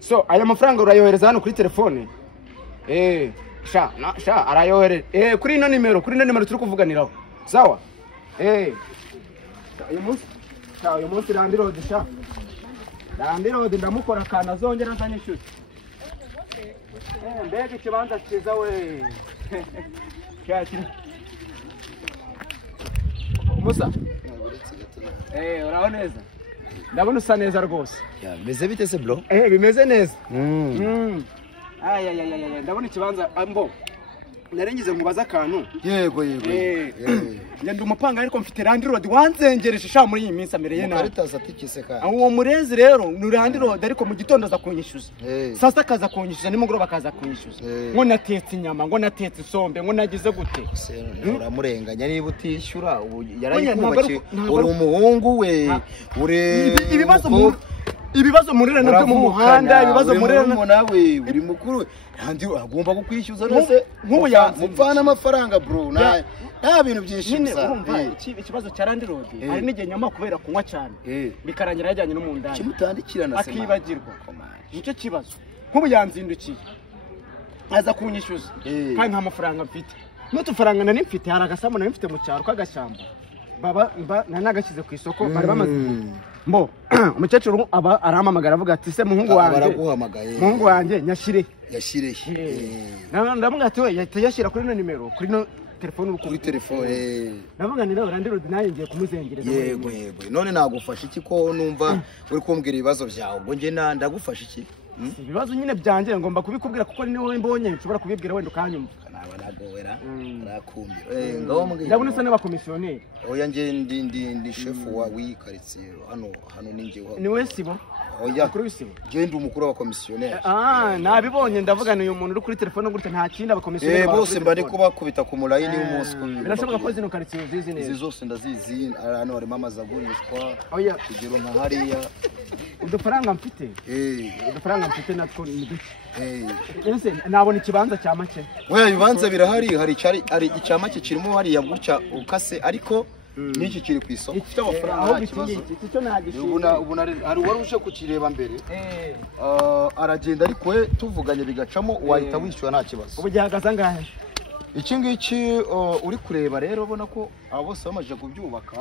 So aya mafaranga urayohereza hano kuri telefone sha arayohere kuri ino nimero turi kuvuganiraho sawa uyu munsi Landirodi sha Landirodi ndamukora kana zongera azanyishyuza mbega ikibanza cyiza we Musa uraho neza ndabona usa neza rwose bimeze bite se bro bimeze neza ndabona ikibanza ambo narengize mubaza akantu yego ndi umupanga ariko mfite Landirodi wanzengereje sha muri iyi minsi amereye nabi Mukaritaza atikise ka uwo murezi rero ni Landirodi ariko mu gitondo aza kunyishyuza sasa akaza kunyishyuza nimugoroba akaza kunyishyuza ngo natetse inyama ngo natetse isombe ngo nagize gute uramurenganya niba utishyura yarayikubakiye uri umuhungu we ure ibibazo murera nabyo mu muhanda ibibazo murera nawe uri mukuru kandi agomba kukwishyuza nese mupfana amafaranga bro nta bintu byinshi urumva ikibazo cya Landirodi hari n'igihe nyama kubera kunywa cyane bikarangira yajyanye no mu ndani kimutandikirana se akibagirwa nicyo kibazo nk'ubu yanzindukiye aza kunyishyuza kandi nta mafaranga mfite n'utufaranga nari mfite hari agasambu nari mfite mu cyaro k'agashyamba baba nanagashyize ku isoko bari bamaze mbo umukecuru aba arahamagara avuga ati se muhungu wanjye yashire ndavuga ati we yashyira kuri ino nimero kuri ino telefone kuri telefone ndavuga ni nawe Landirodi nayo ngiye kumuzengereza yego none nagufasha iki ko numva uri kumbwira ibibazo byawe ubwo nge ndagufasha iki ibibazo nyine byanjye ngomba kubikubwira kuko ni wowe mbonye nshobora kubibwira wenda ukanyumva nagowera arakumbira ngaho mbwira ndabona usa n'abakomisiyoneri oya nge ndi chef wa wikaritsiye hano ninjye ni we sibo oya kuri wisibo nge ndi umukuru w'abakomisiyoneri nabibonye ndavuga ni uyu muntu uri kuri telefone gutya nta kindi abakomisiyoneri bose mba ndi kubakubita ku mulayini w'umunsi birashoboka ko zino karitsiye uzizi neza izi zose ndazizi hano harimo amazu agurishwa kugero nka hariya udufaranga mfite natwo ni duke nabona ikibanza cya make ibibanza birahari hari icya make kirimo hariya gutya ukase ariko n'iki kiri ku isoko ufite amafaranga hari uwari uje kukireba mbere aragenda ariko we tuvuganye bigacamo wahita wishyura nta kibazo ubu gihagaze angahe iki ngiki uri kureba rero ubona ko aba bose bamaze kubyubaka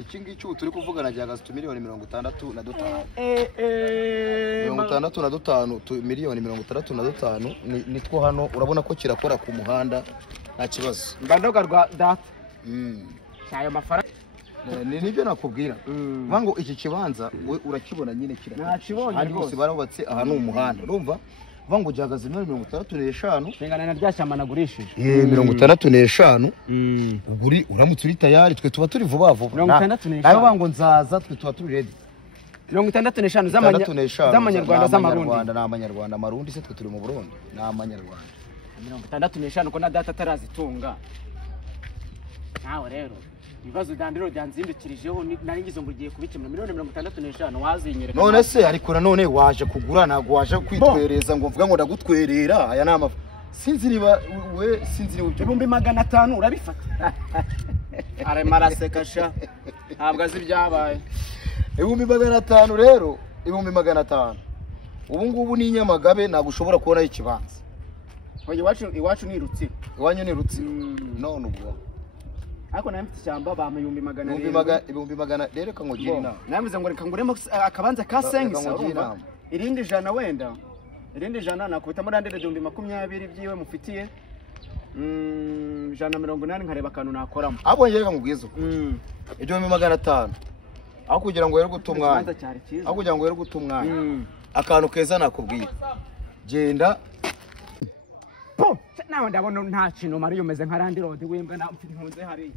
iki ngiki ubu turi kuvugana gihagaze miliyoni 65 miliyoni 65 nitwo hano urabona ko kirakora ku muhanda nta kibazo mbandoga rwa data ayo mafaranga nibyo nakubwira vango iki kibanza we urakibona nyine nakibonye rwose barubatse ahantu umuhanda urumva vango gihagaze 65 bingana na ryashyamba nagurishije 65 uguri uramutse uri tayari twe tuba turi vuba nayo vango nzaza twe tuba turi ready 65 z'amanyarwanda z'amarundi n'amanyarwanda amarundi se twe turi mu Burundi n'amanyarwanda 65 ko na data atarazitunga nawe rero ibibazo Landirodi yanzindukirijeho nari ngize ngo ugiye kubikemura miliyoni 65 wazinyereka none se ariko none waje kugura nago waje kwitwereza ngo mvuga ngo ndagutwerera aya nama sinziriba we sinziriba 500 urabifata are maraseka sha ntabwo azi byabaye 500 rero 500 ubu ngubu ni Nyamagabe ntabwo ushobora kubona ikibanza iwacu ni Rutsiro iwanyu ni Rutsiro none ubwo ariko nayo mfite ishyamba bampa 100 rero kangogira inama navuze ngo reka nguremo akabanza ka sengisa irindi jana wenda irindi jana nakubitamo Landirodi 20 byiwe mufitiye 180 nkareba akantu nakoramo abo ngereka ngubwizo ibyo 500 aho kugira ngo yere gutumwanya aho kugira ngo yere gutumwanya akantu keza nakubwira genda nawe ndabona nta kintu Mariyo umeze nka Landirodi wembwa na mfite impunze hari